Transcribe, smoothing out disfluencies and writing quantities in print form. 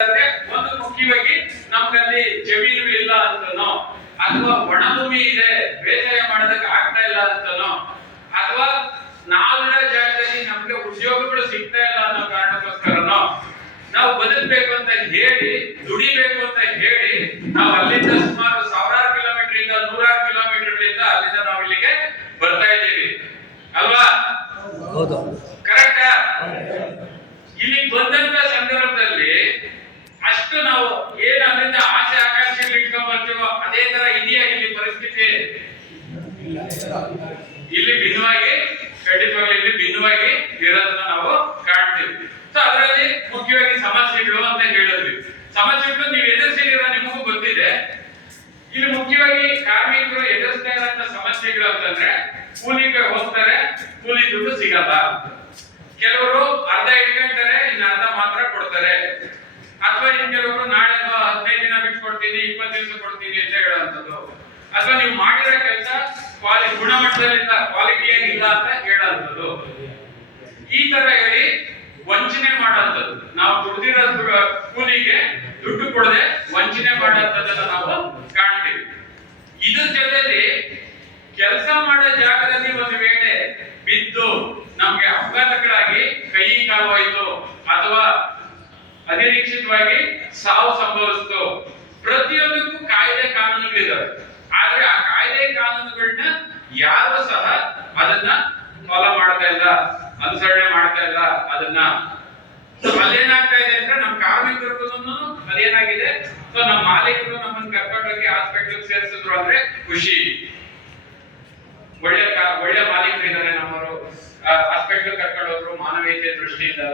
ಒಂದು ಮುಖ್ಯವಾಗಿ ನಮ್ಗಲ್ಲಿ ಜಮೀನು ಇಲ್ಲ ಅಂತನೋ ಅಥವಾ ಒಣ ಭೂಮಿ ಇದೆ ಬೇಸಾಯ ಮಾಡೋದಕ್ಕೆ ಆಗ್ತಾ ಇಲ್ಲ ಅಂತನೋ ಅಥವಾ ನಾವಿರೋ ಜಾಗದಲ್ಲಿ ನಮ್ಗೆ ಉದ್ಯೋಗಗಳು ಸಿಗ್ತಾ ಇಲ್ಲ ಅನ್ನೋ ಕಾರಣಕ್ಕೋಸ್ಕರನೋ ನಾವು ಬದುಕಬೇಕು ಅಂತ ಹೇಳಿ ದುಡಿಬೇಕು ಅಂತ ಹೇಳಿ ನಾವು ಅಲ್ಲಿಂದ ಸುಮಾರು ಸಾವಿರಾರು ಕಿಲೋಮೀಟರ್ ಇಂದ ನೂರಾರು ಕಿಲೋಮೀಟರ್ ಅಲ್ಲಿಂದ ನಾವು ಇಲ್ಲಿಗೆ ಬರ್ತಾ ಇದ್ದೀವಿ ಅಲ್ವಾ? ಹೌದು, ಕರೆಕ್ಟಾ? ಇಲ್ಲಿ ಬಂದಂತ ಸಂದರ್ಭದಲ್ಲಿ ಅಷ್ಟು ನಾವು ಏನು ಅದರಿಂದ ಆಸೆ ಆಕಾಂಕ್ಷೆಗಳು ಇಟ್ಕೊಂಡ್ ಬರ್ತೀವೋ ಅದೇ ತರ ಇದೆಯಾ ಇಲ್ಲಿ ಪರಿಸ್ಥಿತಿ? ಇಲ್ಲಿ ಭಿನ್ನವಾಗಿ, ಖಂಡಿತವಾಗ್ಲೂ ಇಲ್ಲಿ ಭಿನ್ನವಾಗಿ ಇರೋದನ್ನ ನಾವು ಕಾಣ್ತೀವಿ. ಸೊ ಅದರಲ್ಲಿ ಮುಖ್ಯವಾಗಿ ಸಮಸ್ಯೆಗಳು ಅಂತ ಹೇಳಿದ್ವಿ. ಸಮಸ್ಯೆಗಳು ನೀವು ಎದುರಿಸಿರೋ ನಿಮಗೂ ಗೊತ್ತಿದೆ. ಇಲ್ಲಿ ಮುಖ್ಯವಾಗಿ ಕಾರ್ಮಿಕರು ಎದುರಿಸ್ತಾ ಇರೋಂಥ ಸಮಸ್ಯೆಗಳು ಅಂತಂದ್ರೆ ಕೂಲಿಗೆ ಹೋಗ್ತಾರೆ, ಕೂಲಿ ದುಡ್ಡು ಸಿಗಲ್ಲ. ಕೆಲವರು ಅರ್ಧ ಇಟ್ಕೊಂತಾರೆ, ಇನ್ನು ಅರ್ಧ ಮಾತ್ರ ಕೊಡ್ತಾರೆ. ಅಥವಾ ಇನ್ ಕೆಲವರು ನಾಳೆ 15 ದಿನ ಬಿಟ್ಟು ಕೊಡ್ತೀನಿ, 20 ದಿವಸ ಕೊಡ್ತೀನಿ ಅಂತ ಹೇಳುವಂಥದ್ದು. ಅಥವಾ ನೀವು ಮಾಡಿರೋ ಕೆಲಸ ಗುಣಮಟ್ಟದಲ್ಲಿಲ್ಲ, ಕ್ವಾಲಿಟಿಯಾಗಿ ಇಲ್ಲ ಅಂತ ಹೇಳುವಂಥದ್ದು. ಈ ತರ ಹೇಳಿ ವಂಚನೆ ಮಾಡುವಂಥದ್ದು. ನಾವು ದುಡ್ದಿರೋ ಕೂಲಿಗೆ ದುಡ್ಡು ಕೊಡದೆ ವಂಚನೆ ಮಾಡುವಂಥದ್ದನ್ನ ನಾವು ಕಾಣ್ತೀವಿ. ಇದ್ರ ಜೊತೆಲಿ ಕೆಲಸ ಮಾಡೋ ಜಾಗದಲ್ಲಿ ಒಂದು ವೇಳೆ ಬಿದ್ದು ನಮ್ಗೆ ಅಪಘಾತಗಳಾಗಿ ಕೈ ಕಾಲು ಹೋಯ್ತು ಅಥವಾ ಅನಿರೀಕ್ಷಿತವಾಗಿ ಸಾವು ಸಂಭವಿಸ್ತು, ಪ್ರತಿಯೊಂದಕ್ಕೂ ಕಾಯ್ದೆ ಕಾನೂನುಗಳಿದಾವೆ. ಆದ್ರೆ ಆ ಕಾಯ್ದೆ ಕಾನೂನುಗಳನ್ನ ಯಾರು ಸಹ ಅದನ್ನ ಫಾಲೋ ಮಾಡ್ತಾ ಇಲ್ಲ, ಅನುಸರಣೆ ಮಾಡ್ತಾ ಇಲ್ಲ. ಅದನ್ನ ಅಲ್ಲೇನಾಗ್ತಾ ಇದೆ ಅಂದ್ರೆ ನಮ್ಮ ಕಾರ್ಮಿಕರಿಗೂ ಅದೇನಾಗಿದೆ, ಸೊ ನಮ್ಮ ಮಾಲೀಕರು ನಮ್ಮನ್ನ ಕರ್ಕೊಂಡೋಗಿ ಹಾಸ್ಪಿಟಲ್ ಸೇರಿಸಿದ್ರು ಅಂದ್ರೆ ಖುಷಿ. ಒಳ್ಳೆ ಮಾಲೀಕರು ಇದ್ದಾರೆ ನಮ್ಮವರು, ಹಾಸ್ಪಿಟಲ್ ಕರ್ಕೊಂಡು ಹೋದ್ರು ಮಾನವೀಯತೆ ದೃಷ್ಟಿಯಿಂದ.